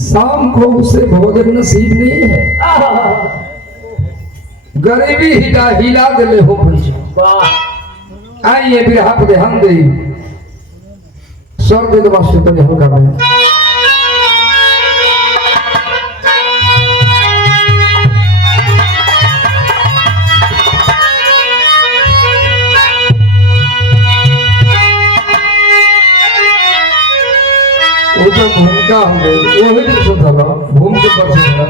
शाम को उसे भोजन नसीब नहीं है। गरीबी हिला दिले हो पैसा। आइए बिरहा पे ध्यान दे। स्वर्ग दे वास्ते तो हल्का में वो जो भूमिका होंगे वो भी नहीं सुनता था भूम के पर सुनता।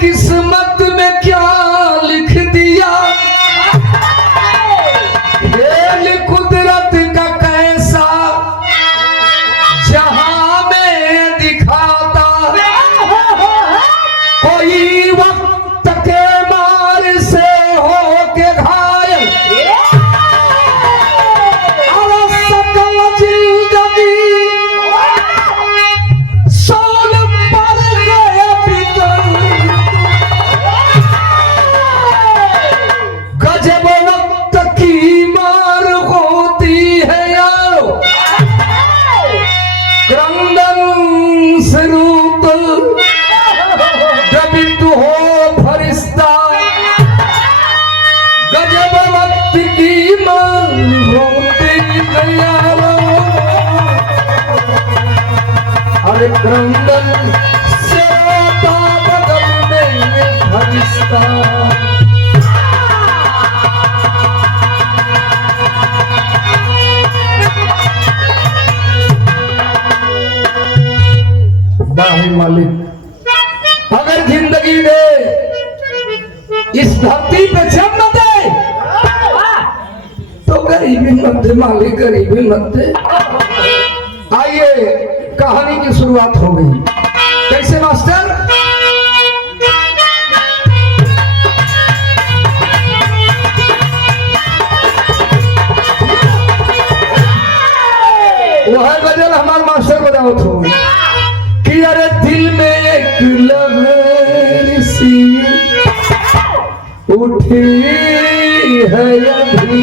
किस्मत में क्या लिख दिया खेल कुदरत का कैसा जहां में दिखाता कोई वक्त के मार से हो के घायल और सकल जिंदगी सोल पर गए बितर गजब वक्त की मार होती है यारो क्रंदन स्वरूप द्रवित हो फरिश्ता गजब वक्त की मार होती है यारो अरे क्रंदन से बदल में फरिश्ता। मालिक अगर जिंदगी दे इस धरती पे जन्म दे तो गरीबी मत दे मालिक गरीबी मत दे। आइए कहानी की शुरुआत हो गई। कैसे मास्टर? वह गजल हमारे मास्टर बजाओ थो कि अरे दिल में एक लहर सी उठी है अभी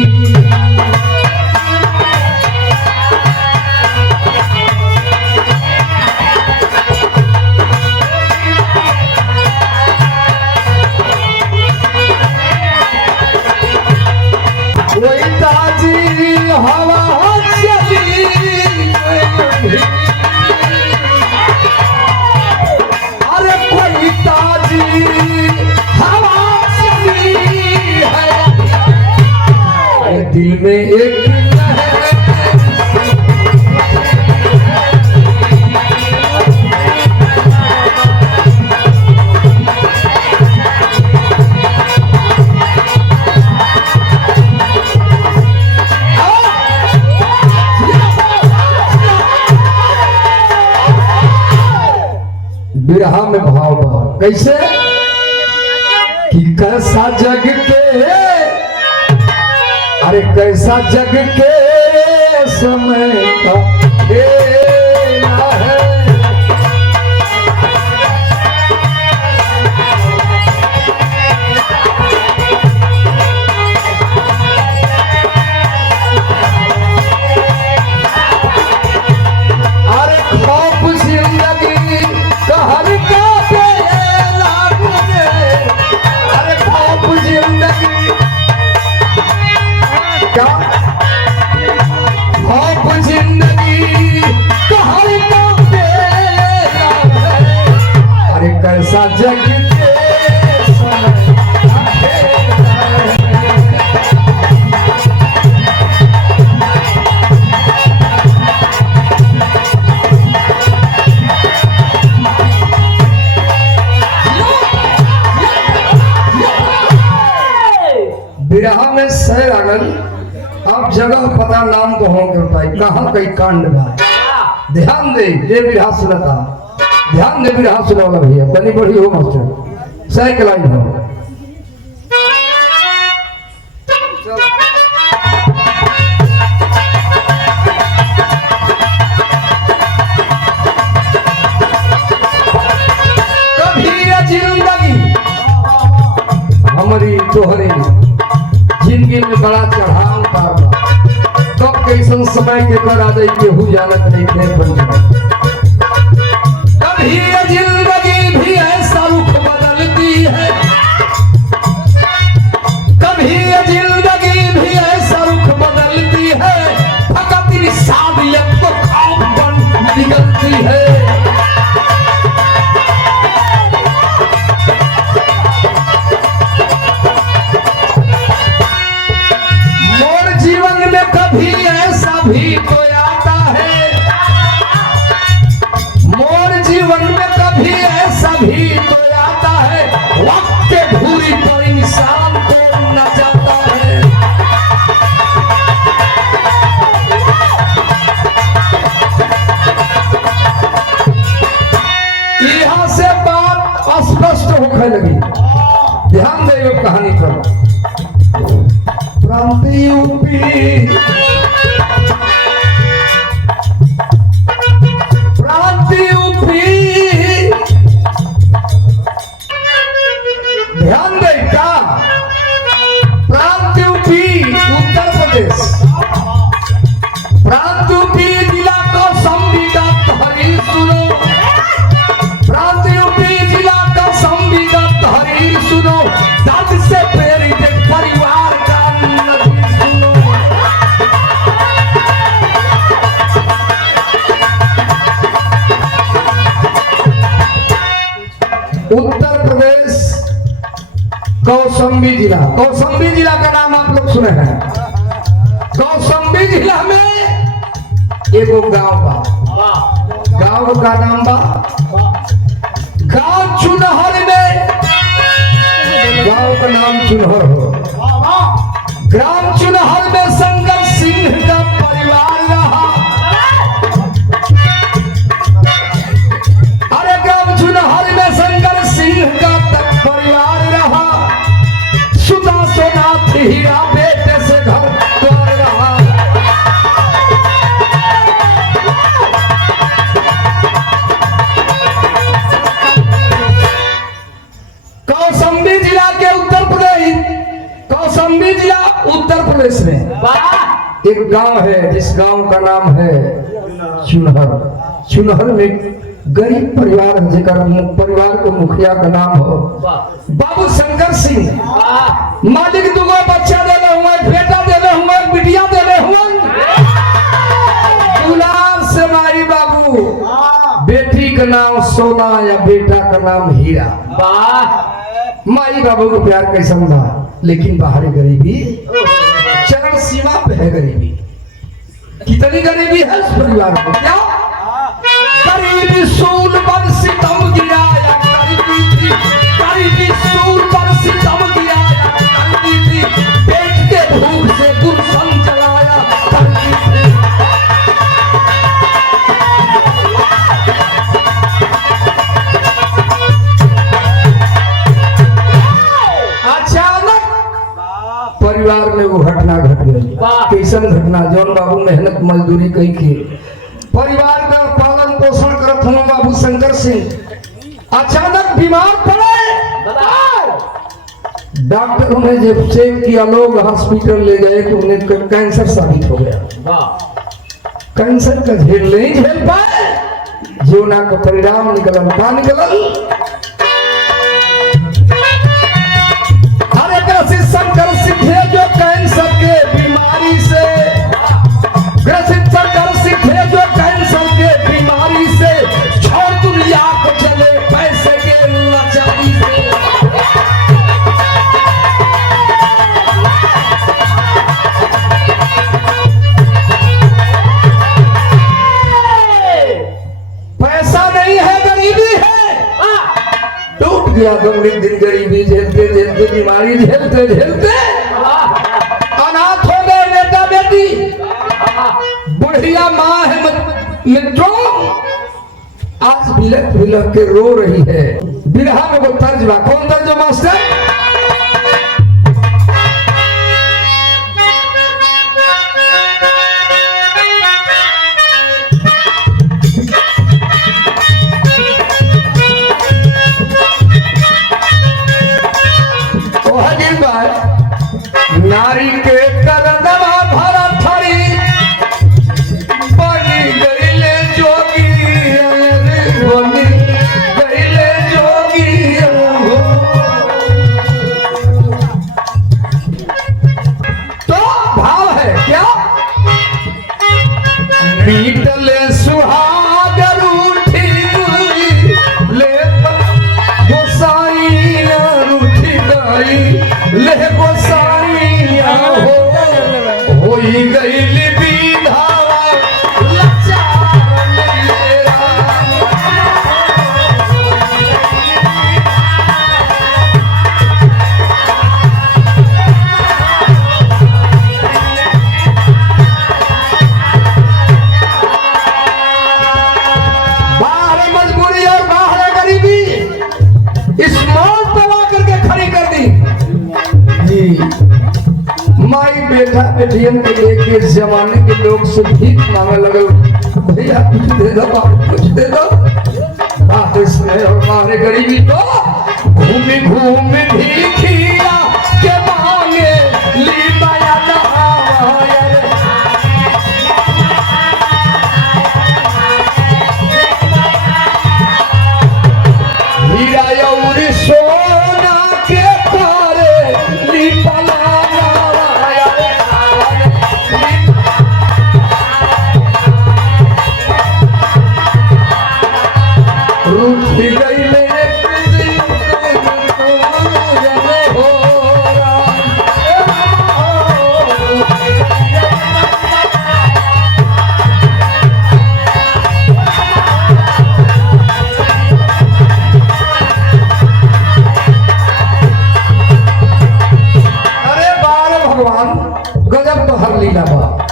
वही ताजी हवा चली अरे कोई ताजी हवा चली है दिल में एक बिरहा में भाव बहा कैसे कि कैसा जग के अरे कैसा जग के समय का खेला है अरे खौफ जिंदगी कहर का बेला मुझे अरे खौफ जिंदगी क्या खौफ जिंदगी कहर का बेला अरे कैसा जग के समय का खेला है। बिरहा में शहर आगल आप जगह पता नाम तो हो के बताई कहाँ कई कांड बा ध्यान दे ये बिरहा सुनता ध्यान दे बिरहा सुनाओ भैया तनी बड़ी हो मास्टर सह के लाइन हो। कभी जिंदगी हमारी तोहरे जिंदगी में बड़ा चढ़ाव पार बा तो कैसन समय के कर आ जाई केहू जानत नहीं थे पंच कभी ये जिंदगी भी ऐसा रुख बदलती है कभी ये जिंदगी भी ऐसा रुख बदलती है फकत इंसानियत को खाब बन निकलती है मोर जीवन में कभी ऐसा भी तो आता है मोर जीवन में कभी ऐसा भी तो आता है वक्त के धूरी पर इंसान को न जाता है यहाँ से बात स्पष्ट होने लगी ध्यान देंगे कहानी पर प्रांतीय यूपी ध्यान दे क्या प्रांत यूपी उत्तर प्रदेश प्रांत यूपी जिला कौशाम्बी का तहरीर सुनो प्रांत यूपी जिला कौशाम्बी का तहरीर सुनो दर्द से प्रेरित परिवार का नज़ीर सुनो उत्तर प्रदेश कौशाम्बी जिला का नाम आप लोग सुने हैं कौशाम्बी जिला में एगो गांव बा गांव का नाम बा गांव चुनहर में गांव का नाम चुनहर हो ग्राम चुनहर में शंकर सिंह का परिवार रहा अरे ग्राम चुनहर में शंकर सिंह का परिवार रहा सुधा सोनाथ हीरा बेटे से घर द्वार रहा कौशाम्बी जिला के कौशाम्बी जिला उत्तर प्रदेश में एक गांव है जिस गांव का नाम है चुनहर में गरीब परिवार है जेकर परिवार के मुखिया का नाम हो बाबू शंकर सिंह मालिक दुगो बच्चा देले हुए बेटा देले हुए बिटिया देले हुए दुलार से माई बाबू बेटी का नाम सोना या बेटा का नाम हीरा माई बाबू को प्यार कैसा था लेकिन बाहरी गरीबी चरण सीमा पे है गरीबी कितनी गरीबी है उस परिवार को क्या गरीबी सूल पर सितम गिराया करती थी गरीबी सूल पर सितम गिराया करती थी पेट के भूख से गुलशन जलाया करती थी अचानक परिवार में वो घटना घट गई कैसन घटना जौन बाबू मेहनत मजदूरी कई की परिवार का पालन पोषण करत हुआ बाबू शंकर सिंह अचानक बीमार पड़े डॉक्टर ने जब चेक किया लोग हॉस्पिटल ले गए तो उन्हें कैंसर साबित हो गया कैंसर का झेल नहीं झेल पाए जीवना का परिणाम निकल का निकल शंकर सिंह जो कैंसर के बीमारी से ग्रसित शंकर सिंह जो कैंसर के बीमारी से छोड़ दुनिया को चले पैसे के लाचारी से पैसा नहीं है गरीबी है टूट गया दिन गरीबी झेलते झेलते बीमारी झेलते झेलते अनाथ हो गए बेटा बेटी बुढ़िया माँ है मित्रों आज बिलख बिलख के रो रही है बिरहा में वो तर्जमा कौन तर्जमा मास्टर नारी के करदवा बेटा बेटियन के लेके जमाने के लोग से भीख मांगे लगल, भैया कुछ दे दो, कुछ दे दो। इसमें और मारे गरीबी तो घूमी घूमी भीखिया के मांगे ली माया हीरा और सोना के तारे ली रूठी गई गजब तो हर लीला बा।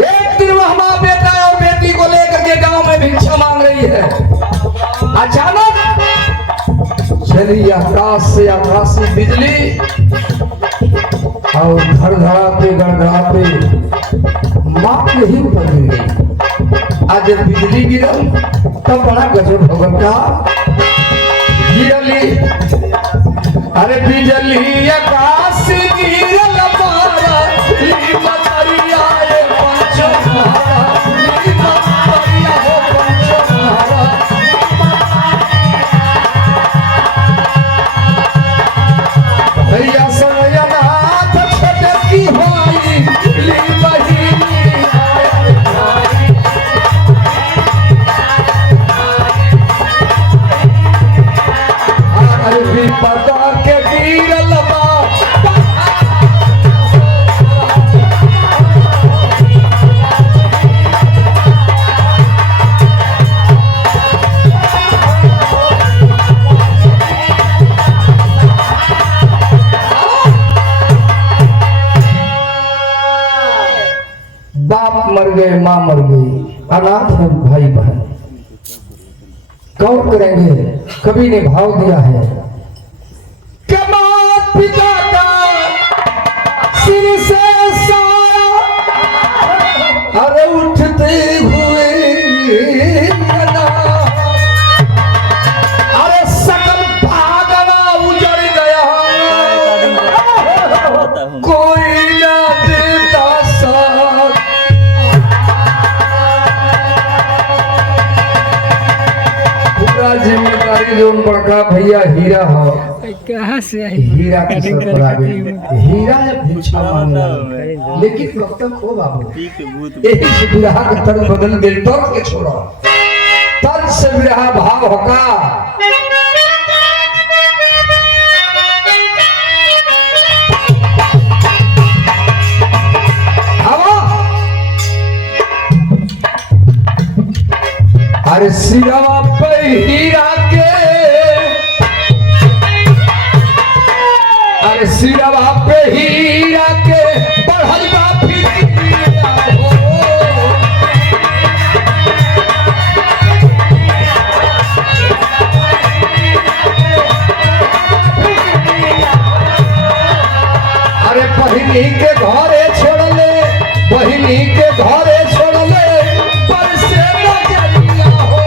एक दिन वह माँ बेटा और बेटी को लेकर के गांव में भिक्षा मांग रही है। अचानक चली आकाश से आकाशी बिजली और धड़धड़ाते गड़गड़ाते माँ के ही ऊपर गिर गई। आज जब बिजली गिरल तब बड़ा गजब होगा क्या गिरली। अरे बिजली आकाश गिरल भैया समयनाथ छटकी होई ली बहिनी अरे विपदा के गिरल बा बाप मर गए, माँ मर गई, अनाथ है भाई बहन, कौन करेंगे। कवि ने भाव दिया है कि माता पिता का सिर से सारा अरे उठते हुए अरे सकल भागवा उजड़ गया, कोई ना देता साथ। पूरा जिम्मेदारी जो बड़का भैया हीरा हो, कहाँ से हीरा की सब हीरा भिक्षा मांगला, लेकिन कब तक हो बाबू। यही से विरहा के तन बदल दिल तो के छोड़ो, तन से विरहा भाव होगा। अरे सिरवा पे हीरा के, अरे सिरवा पे हीरा के बढ़ल बा फिरिया हो। अरे बहिनी के घरे छोड़ले, बहिनी के घरे छोड़ले पर से नजरिया हो।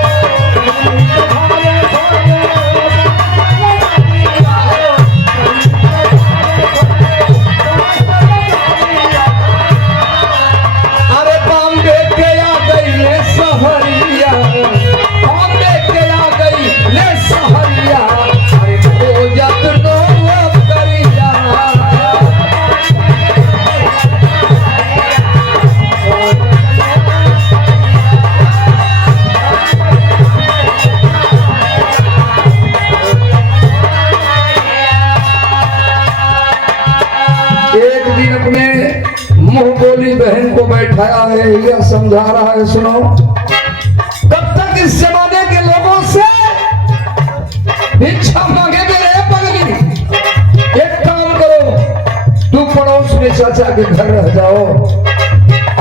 अरे बॉम्बे के आ गई ले सहरिया, बॉम्बे के आ गई ले सहरिया, अरे तो जतनो करिया। एक दिन अपने मुंह बोली बहन को बैठाया है, यह समझा रहा है, सुनो कब तक इस जमाने के लोगों से भिक्षा मांगेंगे रे पगली। एक काम करो, तू पड़ोस में चाचा के घर रह जाओ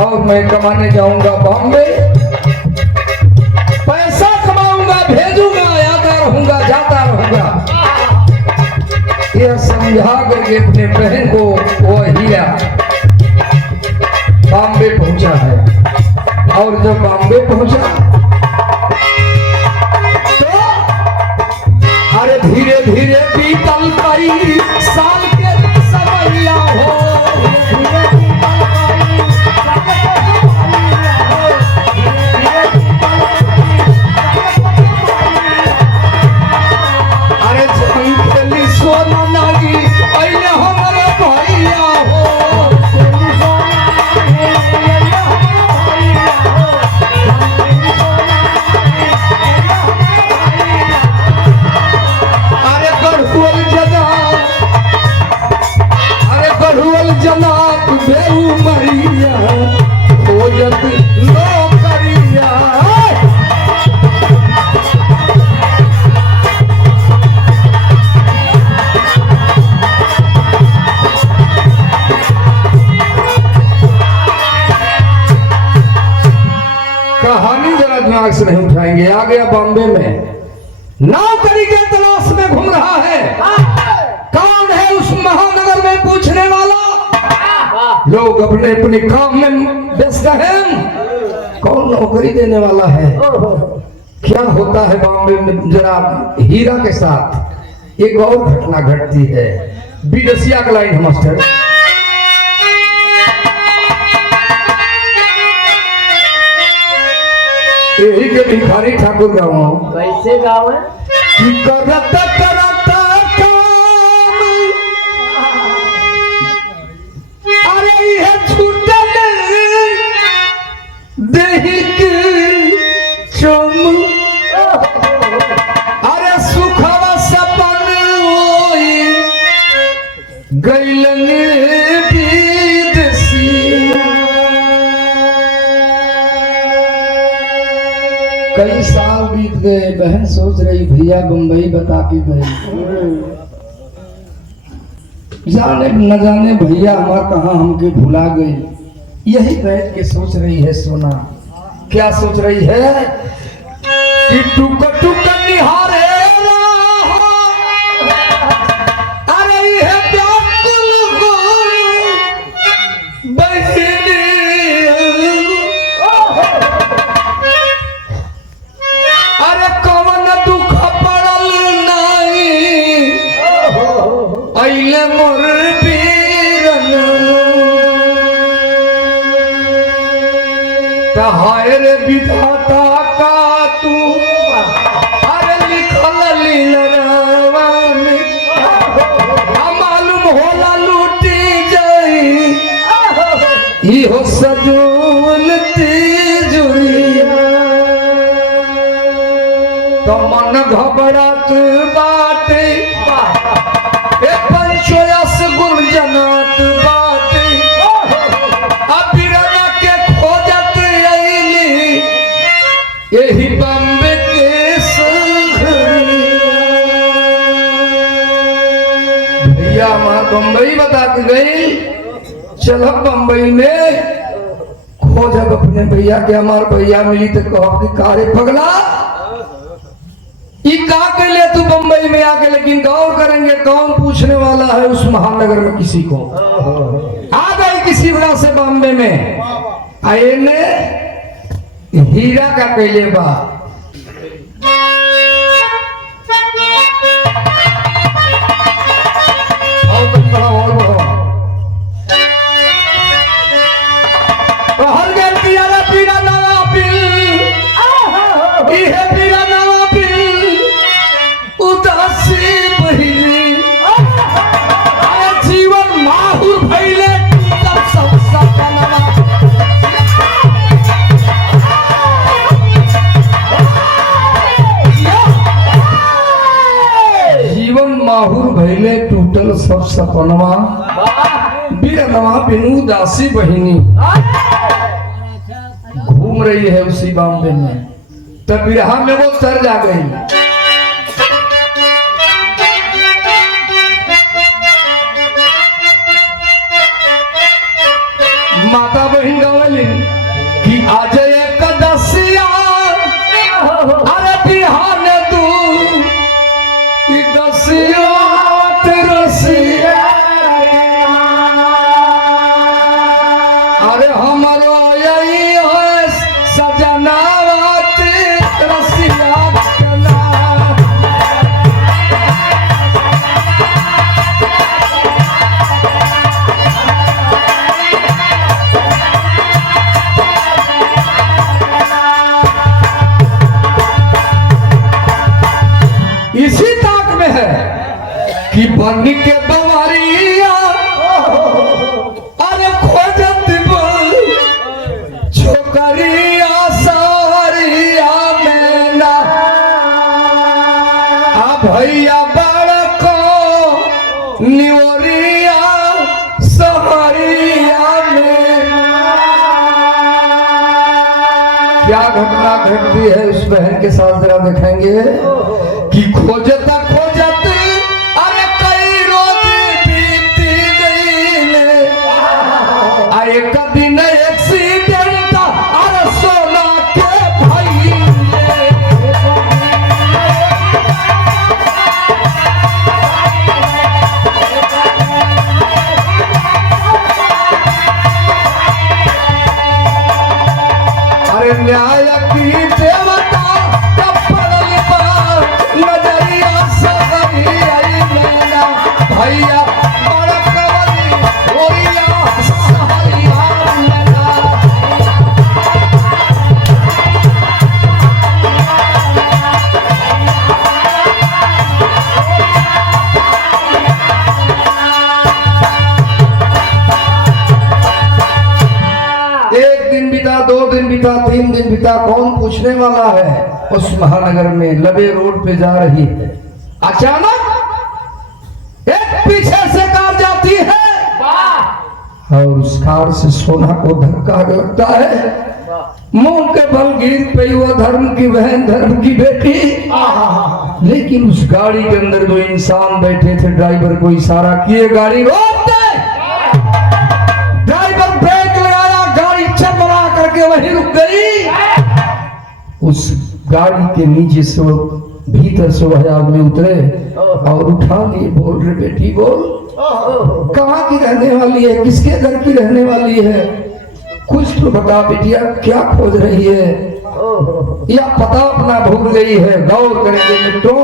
और मैं कमाने जाऊंगा बॉम्बे, पैसा कमाऊंगा, भेजूंगा, आता रहूंगा, जाता रहूंगा। यह समझा करके अपने बहन को वो हीरा बॉम्बे पहुंचा है। और जब बॉम्बे पहुंचा तो अरे धीरे धीरे बीतल कई साल के समैया हो। अरे खेली सोना नागी अइले हमारे भैया हो। अरे गढ़ुअल जनाब बेऊ मरिया खोजत लोकरिया। कहानी जरा दिमाग से नहीं उठाएंगे। आ गया बॉम्बे में, नौकरी के तलाश में घूम रहा है। कौन है उस महानगर में पूछने वाला? लोग अपने अपने काम में व्यस्त हैं। कौन नौकरी देने वाला है? क्या होता है बॉम्बे में जरा हीरा के साथ एक और घटना घटती है। विदेशिया का लाइन है मास्टर। यही के भिखारी ठाकुर गाँव कैसे गाँव है? कि करत करत काम अरे ये छूटल देहि के चम। अरे सुखवा सपन होई गइलन कई साल बीत गए। बहन सोच रही भैया बम्बई बता के गए। जाने न जाने भैया हमारा कहाँ हमके भुला गई। यही बैठ के सोच रही है सोना। क्या सोच रही है कि टुक टुक निहारे अरे ये व्याकुल बहिनी। अरे कवन दुख पड़ल नहीं अइले मोर पीरन। कहाय रे विधाता का तू अरे लिखल लीलरवा में। मालूम होला लूटी जाई इहो सजोल तिजुरिया। तो मन घबरात बाटे पंचोयस गुण जनात बाटे। अबिरना के खोजत अइली यही बम्बे के संघरिया। भैया माँ बम्बई बता के गई। चल बम्बई में खोजब अपने भैया के। हमार भैया मिली तो कहो कि कारे पगला ई का के लिए तू बंबई में आके। लेकिन गौर करेंगे कौन पूछने वाला है उस महानगर में किसी को। आ गई किसी वजह से बॉम्बे में आए ने हीरा का कैले बा। और बढ़ो कहल गया पिया पीरा नवा पिल इहे पीरा नवा पिल उदासी बहिनी। जीवन माहुर भइले तब सब सपनवा। जीवन माहुर भइले टूटल सब सपनवा। बीरनवा बिनु दासी बहिनी घूम रही है उसी बॉम्बे में। तब बिरहा में वो तर जा गई। माता बहन गवली कि आज एक दसिया अरे बिहान तू दसिया रसिया। अरे हम कि बन के बवरिया अरे खोजत बोल छोकरिया सहरिया में ना आ भैया बड़को निवरिया सहरिया में क्या घटना घटती है उस बहन के साथ जरा देखेंगे कि खोजता खोजत अरे कई रोज बीती गई एक दिन एक्सीडेंट अरे सोना के भाई अरे न्याय की देवता नजरिया सगरी आई नैना भैया बड़कवली ओरिया सहरिया नैना एक दिन बीता, 2 दिन बीता, 3 दिन बीता, कौन पूछने वाला है। उस महानगर में लबे रोड पे जा रही है, अचानक एक पीछे से कार जाती है और उस कार से सोना को धक्का लगता है। मुंह के बल गिर पई वो धर्म की बहन, धर्म की बेटी। लेकिन उस गाड़ी के अंदर जो इंसान बैठे थे, ड्राइवर को इशारा किए गाड़ी रोक दे। ड्राइवर ब्रेक लगाया, गाड़ी चरमरा करके वहीं रुक गई। उस गाड़ी के नीचे से भीतर से वह आदमी उतरे और उठा लिए, बोल रहे बेटी बोल, कहाँ की रहने वाली है, किसके घर की रहने वाली है, कुछ तो बता बेटिया, क्या खोज रही है, या पता अपना भूल गई है। गौर करेंगे मित्रों,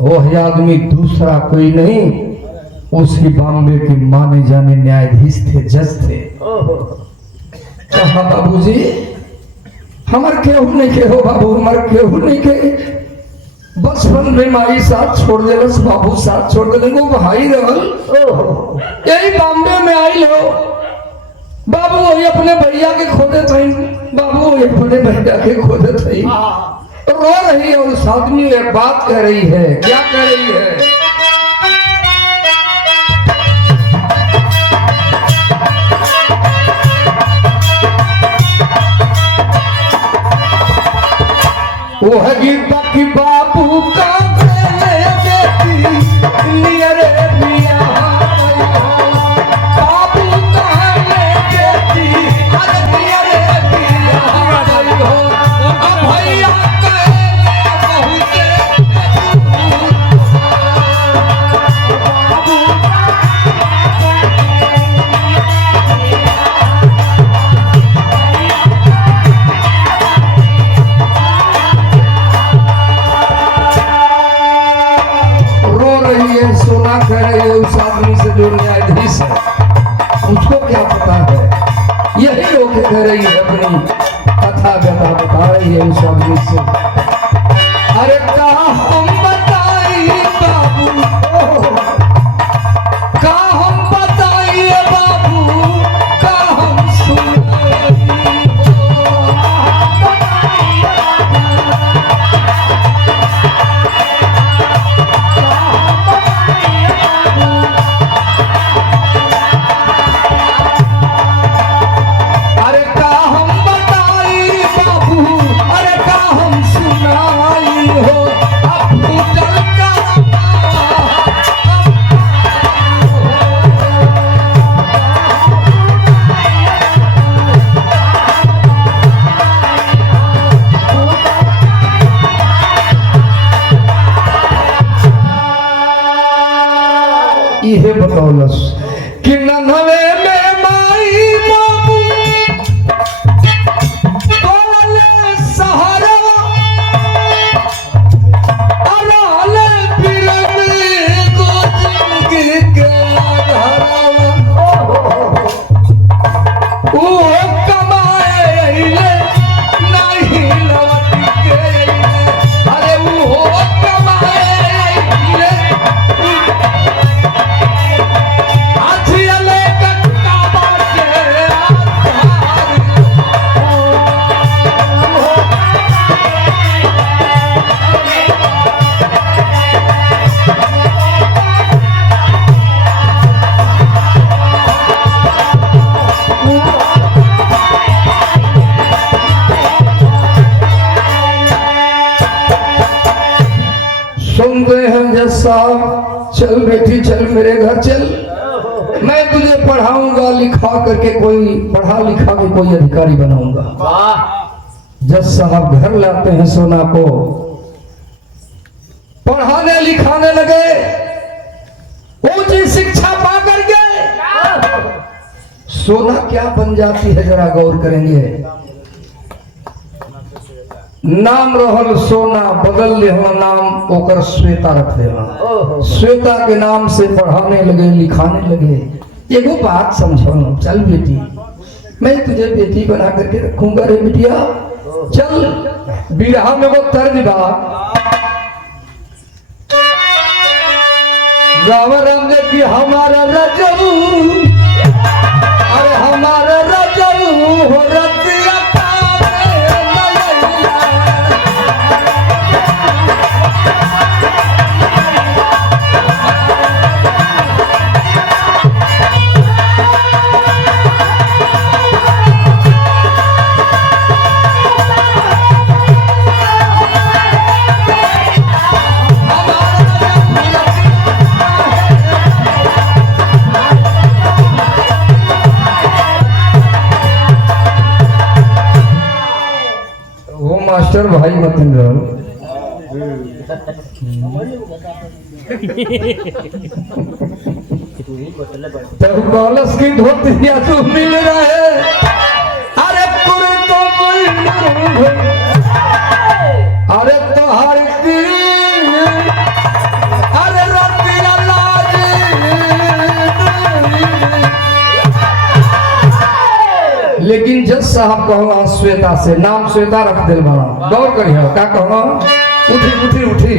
वह आदमी दूसरा कोई नहीं, उसकी बॉम्बे के माने जाने न्यायाधीश थे, जज थे। कहा बाबूजी हमार केहू नहीं के हो बाबू, हमार केहू नहीं के, बचपन में माई साथ छोड़ दे, बस बाबू साथ छोड़ दे, वो भाई रहल यही बॉम्बे में आई हो। बाबू वही अपने भैया के खोदे थे, बाबू वही अपने भैया के खोदे थे। तो रो रही है, उस आदमी एक बात कह रही है। क्या कह रही है? वो है गीता की बाबू का बेटी नियरे पिया बाबू का बेटी अरे नियरे पिया अब भैया उस आदमी से जो न्यायाधीश है उसको क्या पता है, यही लोग कह रही है, अपनी कथा व्यथा बता रही है उस आदमी से। अरे का हम बताइए बाबू, का हम बताइए बाबू, का हम सुनाइए बतौलस कि नन्हवे में माई बाबू बोले सहारा अराले बिरम को जिंदगी के आधारा वो कमाए नहीं लौट के, अरे वो कमाए साहब चल बेटी चल मेरे घर चल, मैं तुझे पढ़ाऊंगा लिखा करके कोई पढ़ा लिखा के कोई अधिकारी बनाऊंगा। जज साहब घर लाते हैं सोना को, पढ़ाने लिखाने लगे, ऊंची शिक्षा पा करके सोना क्या बन जाती है जरा गौर करेंगे। नाम रहल सोना, बदल लेना नाम ओकर श्वेता रख देना। श्वेता के नाम से पढ़ाने लगे लिखाने लगे। एगो बात समझो, चल बेटी मैं तुझे बेटी बना करके रखूंगा रे बिटिया, चल। बिरहा में वो तर्ज बा, राम ने कि हमारा रजऊ, अरे हमारा रजऊ हो रतिया मास्टर भाई मतिन रहल। तब कॉलेज की धोतिया तू मिल रहे, अरे पूरे तो अरे तो हर की अरे रतिया लाज। लेकिन जज साहब कहूँ श्वेता से, नाम श्वेता रख दिल बना। गौर करिए क्या कहूँ, उठी उठी उठी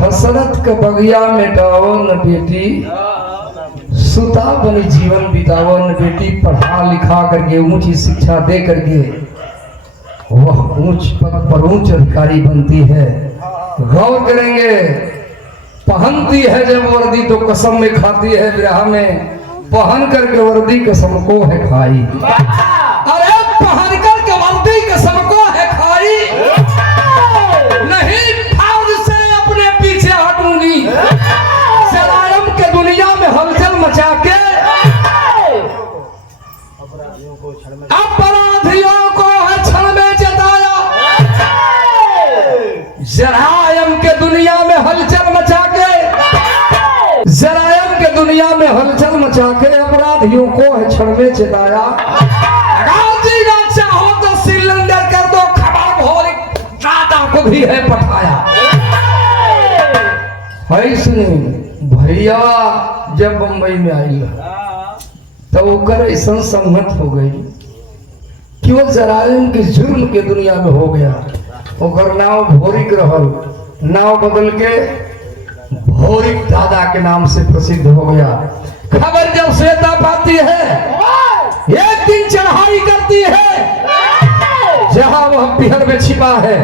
हसरत के बगिया में डाओ न बेटी, सुता बनी जीवन बिताओ न बेटी। पढ़ा लिखा करके ऊंची शिक्षा दे करके वह ऊंच पद पर ऊंच अधिकारी बनती है। गौर करेंगे, पहनती है जब वर्दी तो कसम में खाती है। विरह में पहन करके वर्दी कसम को है खाई, अरे पहन करके वर्दी कसम को है खाई। नहीं शरारम के दुनिया में हलचल मचा के अपराधियों को है क्षण में जताया। जरायम के दुनिया में हलचल मचा के, जरायम के दुनिया में हलचल मचा के अपराधियों को है क्षण में चेताया। चाहो तो सिलेंडर कर दो, खबर भोरी दादा को भी है पठाया। सुनी भैया जब बम्बई में आई तो ओकर ऐसा संगत हो गई कि वो जराइम के जुर्म के दुनिया में हो गया। ओकर नाव भोरिक रहल, नाव बदल के भोरिक दादा के नाम से प्रसिद्ध हो गया। खबर जब श्वेता पाती है, एक दिन चढ़ाई करती है जहां वह पिहर में छिपा है।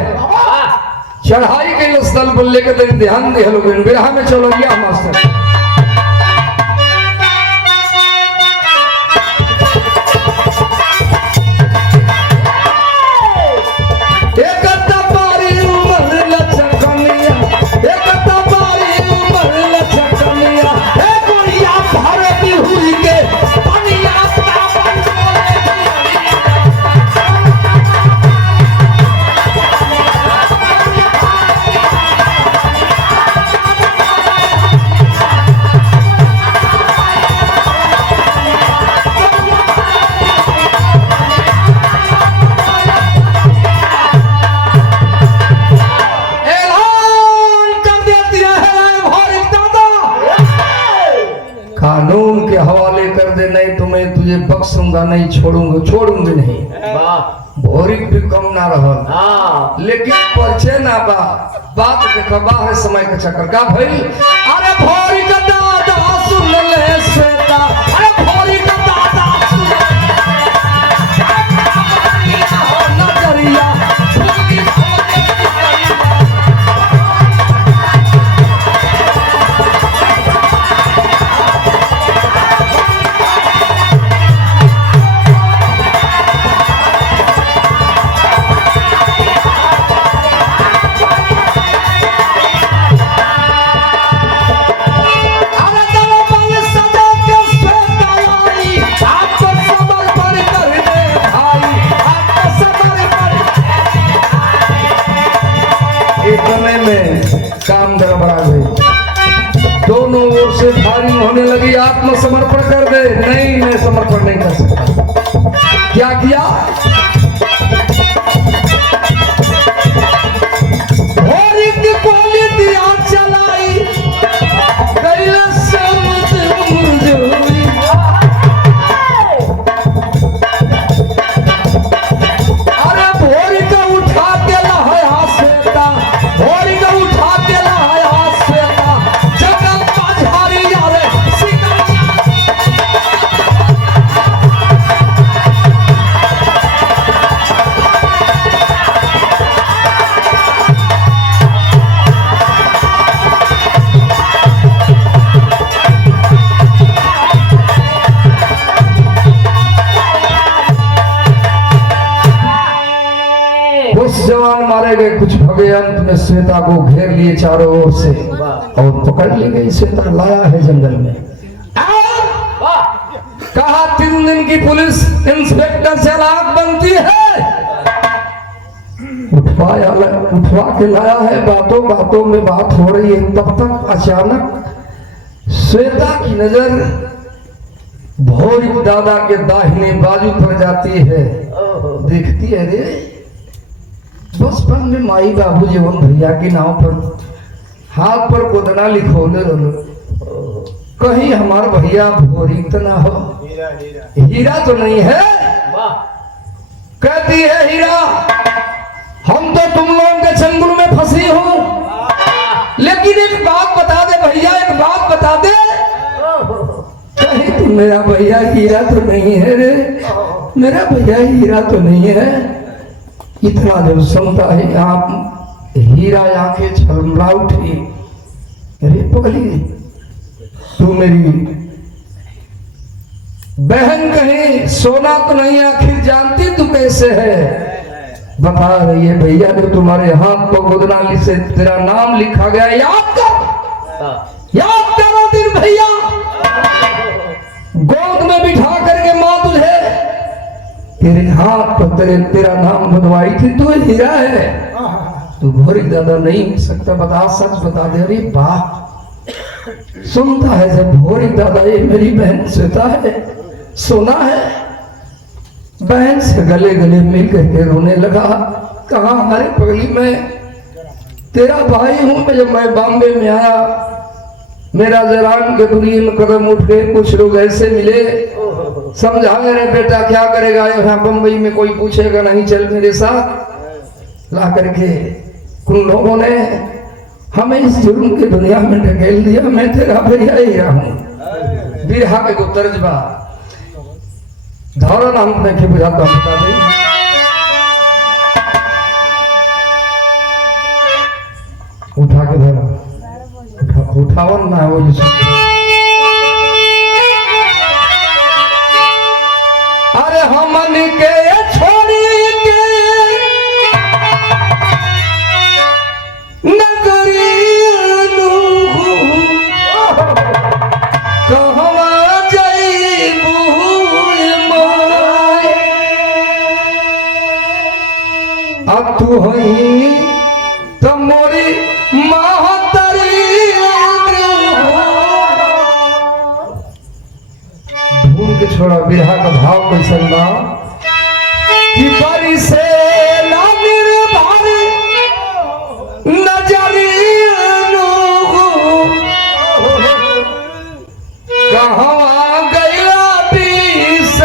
चढ़ाई के स्थल पर लेकर ध्यान दे लोग। बिरहा में चलो या मास्टर तुझे बख्शूंगा नहीं, छोड़ूंगी नहीं। भोरी भी कम ना रहल, लेकिन परिचय ना बा बात देखा बाहर समय के चक्कर का भई। अरे भोरी का दादा सुन ले श्वेता, अरे भोरी का दादा सुन ले नजरिया में काम गड़बड़ा गई, दोनों ओर से फायरिंग होने लगी। आत्मसमर्पण कर दे, नहीं मैं समर्पण नहीं कर सकता। क्या किया? भोरी की गोली दिया चलाई, कैला समुद्र मुरझोई। अरे भोरी को उठा के लाया श्वेता, भोरी को उठा के लाया श्वेता, जगह बाजारी यारे जवान मारे गए, कुछ भगे। अंत में श्वेता को घेर लिए चारों ओर से और पकड़ ली गई। श्वेता लाया है जंगल में, कहा 3 दिन की पुलिस इंस्पेक्टर से लाख बनती है। उठवा के लाया है, बातों बातों में बात हो रही है। तब तक अचानक श्वेता की नजर भोरी दादा के दाहिने बाजू पर जाती है। देखती है, रे बचपन में माई बाबू जीवन भैया के नाव पर हाथ पर गोदना लिखोले रहो, कहीं हमारा भैया भोरी तो ना हो। हीरा तो नहीं है? कहती है हीरा, हम तो तुम लोगों के चंगुल में फंसी हूं, लेकिन एक बात बता दे भैया, एक बात बता दे, कहीं तुम मेरा भैया हीरा तो नहीं है रे? मेरा भैया हीरा तो नहीं है। इतना जब सुनता है आप, हीरा आंखें झलमला उठी। अरे पगली, तू मेरी बहन कहीं सोना तो नहीं, आखिर जानती तू कैसे है? बता रही है भैया जो तुम्हारे हाथ पर गोदनाली से तेरा नाम लिखा गया, याद कर, याद करो दिन भैया गोद में बिठा करके माँ तुझे तेरे हाथ पर तेरा नाम बदवाई थी, तू हीरा है, तू भोरी दादा नहीं हो सकता, बता, सच बता दे। अरे बाप सुनता है जब भोरी दादा, ये मेरी बहन श्वेता है, सोना है। बहन से गले गले मिल करके रोने लगा। कहा हमारे पगली में तेरा भाई हूं। जब मैं बॉम्बे में आया, मेरा जरान के दुनिया में कदम उठ गए, कुछ लोग ऐसे मिले, समझा मेरे बेटा क्या करेगा यहाँ बम्बई में, कोई पूछेगा नहीं, चल मेरे साथ। ला करके उन लोगों ने हमें इस जुर्म की दुनिया में ढकेल दिया। मैं तेरा भैया ही रहा हूँ। बिरहा के को तर्जबा धौरन हम देखे बुझाता हूँ, बता दें। उठा के धरा, उठावन ना वो जिसको, अरे हमन के छोड़ी के नगरी कहवा जइबू माय, अब तू हई तो मोरी महतरी। भूल के छोड़ा बिरहा का भाव कैसा ना कि बरी से ना निर्भर नजरी कहवा गया बीस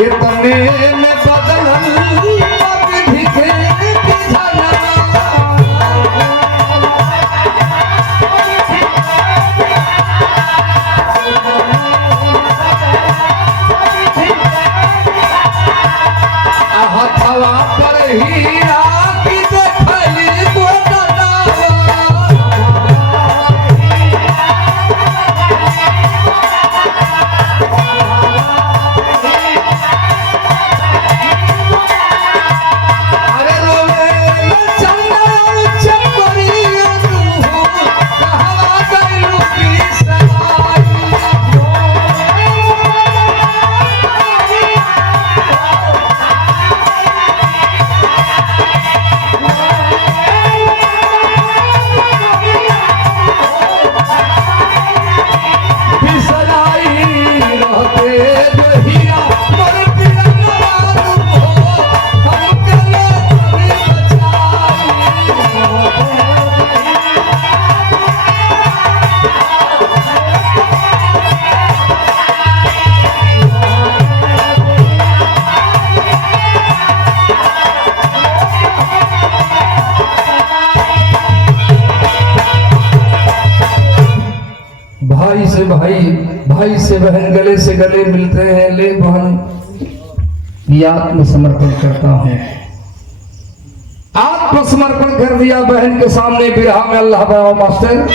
इतने में बदलल विधि के विधानवा। हथवा पर हीरा की देखली गोदनावा। अरे रोवे चंदन चकोरिया तू कहवा गइलू पिसवाई। बिसराई रहते जो हीरा मोर पिरनवा तू हो, हमके ले कभी बचाई। भाई से भाई, भाई से बहन, गले से गले मिलते हैं। ले बहन ये आत्मसमर्पण करता हूं। आत्मसमर्पण कर दिया बहन के सामने बिरहा में। अल्लाह बाबा मास्टर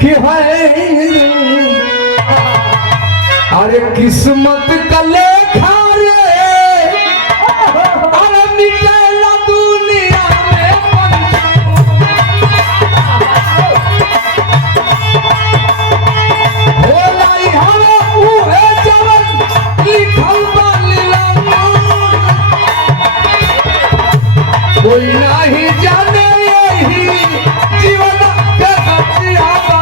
कि है अरे किस्मत का लेखा रे, अरे निकला दुनिया में होला इहारे उहे जवन लिखल बा लीला। कोई नहीं जाने यही जीवन के गतिया बा।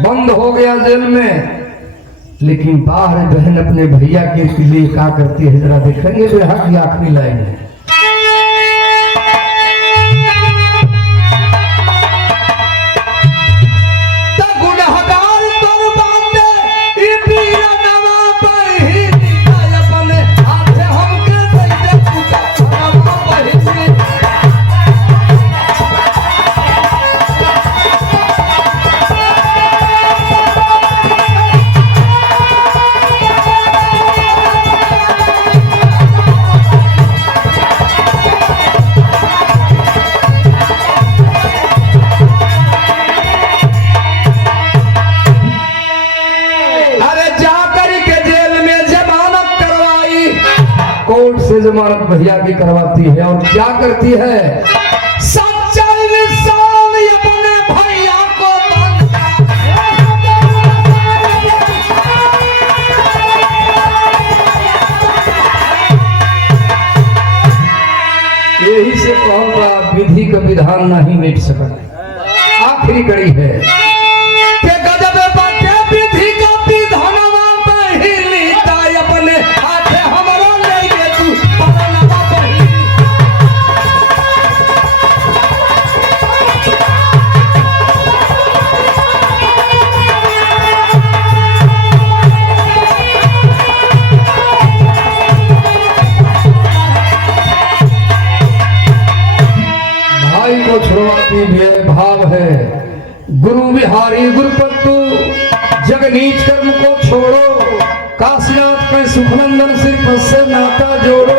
बंद हो गया जेल में, लेकिन बाहर बहन अपने भैया के लिए क्या करती है जरा देखेंगे बिरहा की आखिरी लाइन है। कोर्ट से जमानत भैया की करवाती है और क्या करती है, सच्चाई इंसान अपने भैया को यही से कहूंगा विधि का विधान नहीं मिट सका। आखिरी कड़ी है कि गजब बाटे विधि का विधानवा पहिलीता अपने हाथे हमरो लेके तू परनवा पहिली। भाई को छुड़वाती भी भाव है, गुरु विहारी गुरुपत्तु जग नीच कर्म को छोड़ो, काशीनाथ में सुखनंदन सिर्फ से नाता जोड़ो।